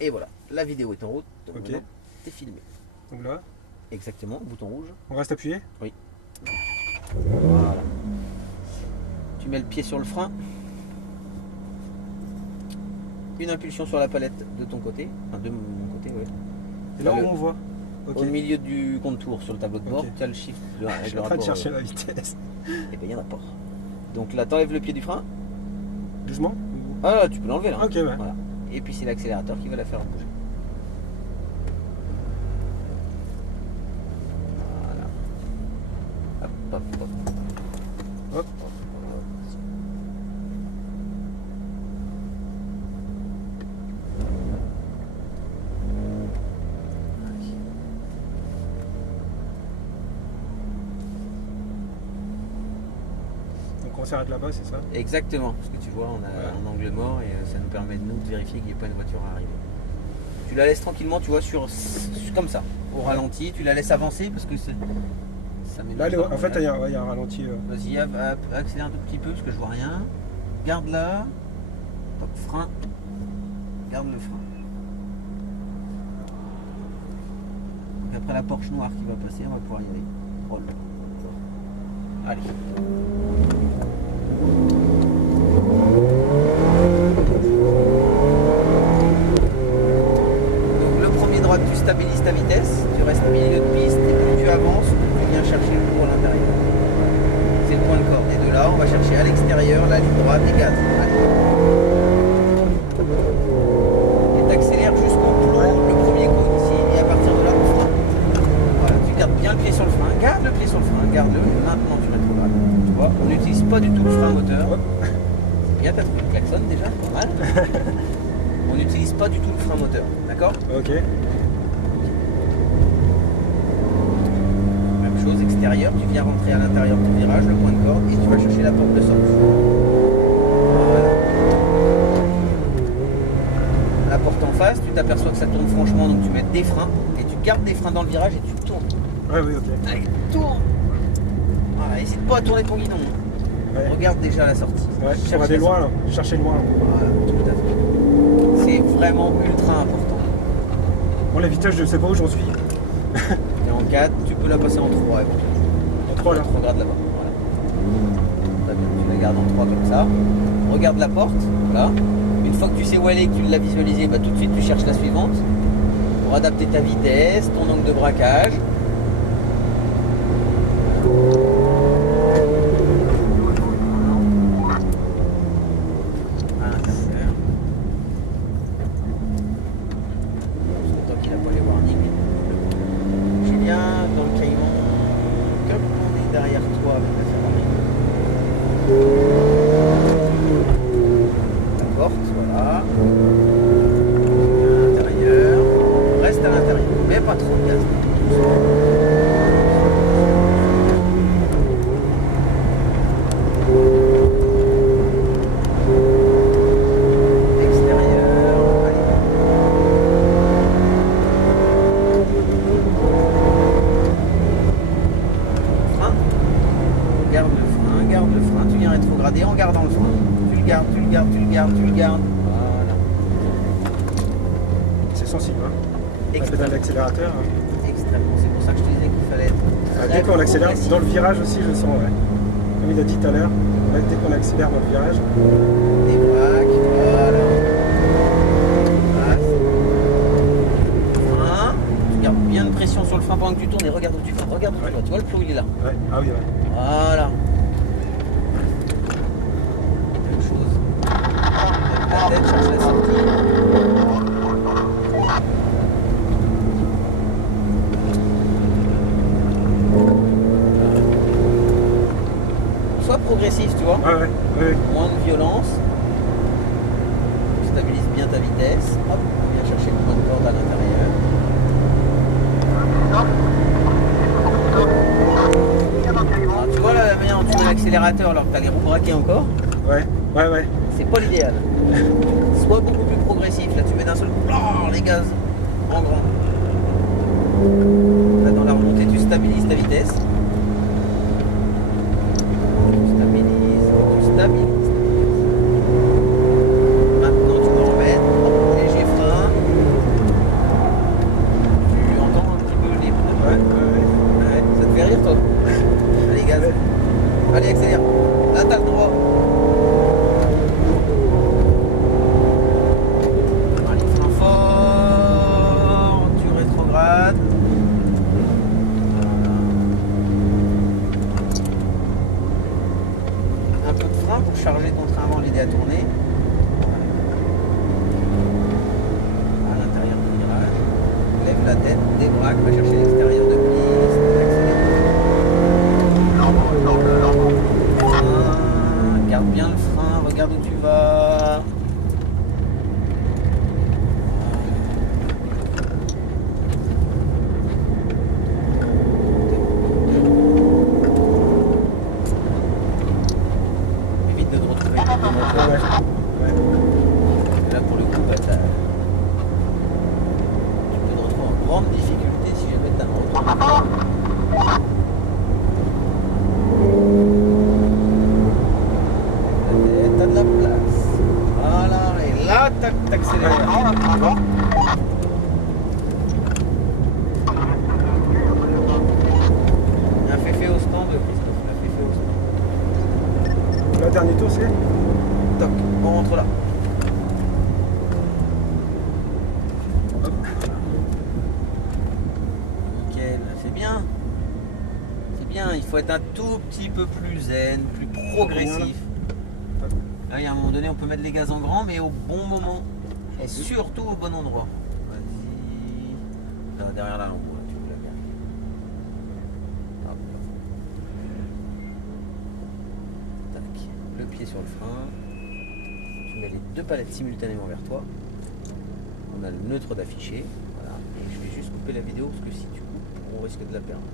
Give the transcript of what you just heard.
Et voilà, la vidéo est en route. Donc Ok. maintenant, t'es filmé. Donc là, Exactement, bouton rouge. on reste appuyé. Voilà. Tu mets le pied sur le frein. Une impulsion sur la palette de ton côté. Enfin, de mon côté, ouais. Et là, on voit. Ok. Au milieu du contour sur le tableau de bord, Ok. tu as le shift Je avec suis le en train de rapport. chercher la vitesse. Et bien, il y en a pas. Donc là, t'enlèves le pied du frein. Doucement. Ah, tu peux l'enlever là. Ok, ouais. Voilà. Et puis c'est l'accélérateur qui va la faire bouger. Voilà. Hop, hop, hop. Hop. Donc on s'arrête là-bas, c'est ça? Exactement, parce que tu vois, on a Voilà. un angle mort et ça nous permet de nous de vérifier qu'il n'y ait pas une voiture à arriver. Tu la laisses tranquillement, tu vois, comme ça, au ralenti, tu la laisses avancer parce que ça Là, mélange. en fait, il y a un ralenti. Vas-y, accélère un tout petit peu parce que je vois rien. Garde là. Hop, frein. Garde le frein. Et après la Porsche noire qui va passer, on va pouvoir y aller. Roll. Allez. Donc le premier droit, tu stabilises ta vitesse, tu restes au milieu de piste et plus tu avances, plus tu viens chercher le coup à l'intérieur. C'est le point de corde. Et de là, on va chercher à l'extérieur la ligne droite et gaz. Allez. Et t'accélères jusqu'au plomb, le premier coup ici, et à partir de là, on freine. Voilà, tu gardes bien le pied sur le frein, garde le pied sur le frein, garde-le, et maintenant tu rétrogrades. Tu vois, on n'utilise pas du tout le frein moteur. C'est bien, t'as trouvé le klaxon déjà, pas mal. On n'utilise pas du tout le frein moteur, d'accord? Ok. Même chose, extérieur, tu viens rentrer à l'intérieur de ton virage, le point de corde, et tu vas chercher la porte de sortie. Voilà. La porte en face, tu t'aperçois que ça tourne franchement, donc tu mets des freins, et tu gardes des freins dans le virage et tu tournes. Ouais, oui, ok. Allez, tourne. Voilà, n'hésite pas à tourner ton guidon. Ouais. Regarde déjà la sortie. Ouais, on Cherche va aller la loin sortie. là. Chercher loin. Voilà, tout à fait. C'est vraiment ultra important. Bon, la vitesse, je sais pas où j'en suis. Et en 4, tu peux la passer en 3 éventuellement. En 3 là. Regarde là-bas. Voilà. Très bien. Tu la gardes en 3 comme ça. Regarde la porte. Voilà. Une fois que tu sais où elle est, que tu l'as visualisée, bah, tout de suite tu cherches la suivante. Pour adapter ta vitesse, ton angle de braquage. À l'intérieur. C'est content qu'il n'a pas les warnings. Julien, dans le Caïman, comme on est derrière toi avec la Ferrari. La porte, voilà. À l'intérieur. Reste à l'intérieur. Mais pas trop de gaz. Extérieur. Allez. Frein. Garde le frein, tu viens rétrograder en gardant le frein. Tu le gardes, tu le gardes, tu le gardes, tu le gardes. Voilà. C'est sensible, hein. La pédale Extrêmement. d'accélérateur. Hein. Extrêmement. C'est pour ça que je te disais qu'il fallait être. Dès qu'on accélère, progressif. dans le virage aussi, je sens, ouais. Comme il a dit tout à l'heure, dès qu'on accélère dans le virage, Des braques, voilà. Frein. Tu gardes bien de pression sur le frein pendant que tu tournes et regarde où tu vas. Regarde où tu vas. Tu vois le plomb, il est là. ouais. Ah oui, ouais. Voilà. Même chose. Lève la tête, cherche la sortie. Sois progressif, tu vois. Ouais, ouais, ouais. Moins de violence. Tu stabilises bien ta vitesse. Hop, viens chercher le point de corde à l'intérieur. Alors, tu vois là, la manière dont tu mets l'accélérateur alors que tu as les roues braquées encore, Ouais, ouais, ouais. c'est pas l'idéal. Sois beaucoup plus progressif. Là, tu mets d'un seul coup les gaz en grand. Là, dans la remontée, tu stabilises ta vitesse. Tu stabilises. Maintenant, tu peux remettre. Hop, léger frein. tac, va chercher l'extérieur de piste, accélère. Garde bien le frein, regarde où tu vas. Évite de te retrouver avec des motos. Ouais. Là pour le coup, bah, tu peux te retrouver en grande difficulté si jamais t'as un retour. T'as de la place. Voilà, et là t'accélères. Un féfé au stand, Christophe, un féfé au stand. Le dernier tour, c'est Toc, on rentre là. Nickel, c'est bien. C'est bien, il faut être un tout petit peu plus zen, plus progressif. Là, il y a un moment donné, on peut mettre les gaz en grand, mais au bon moment. Et surtout au bon endroit. Vas-y. Là, derrière la lampe, là, tu veux la garder. Hop. Tac. Le pied sur le frein. Tu mets les deux palettes simultanément vers toi. On a le neutre d'afficher. Voilà. Et je vais juste couper la vidéo parce que si tu coupes, on risque de la perdre.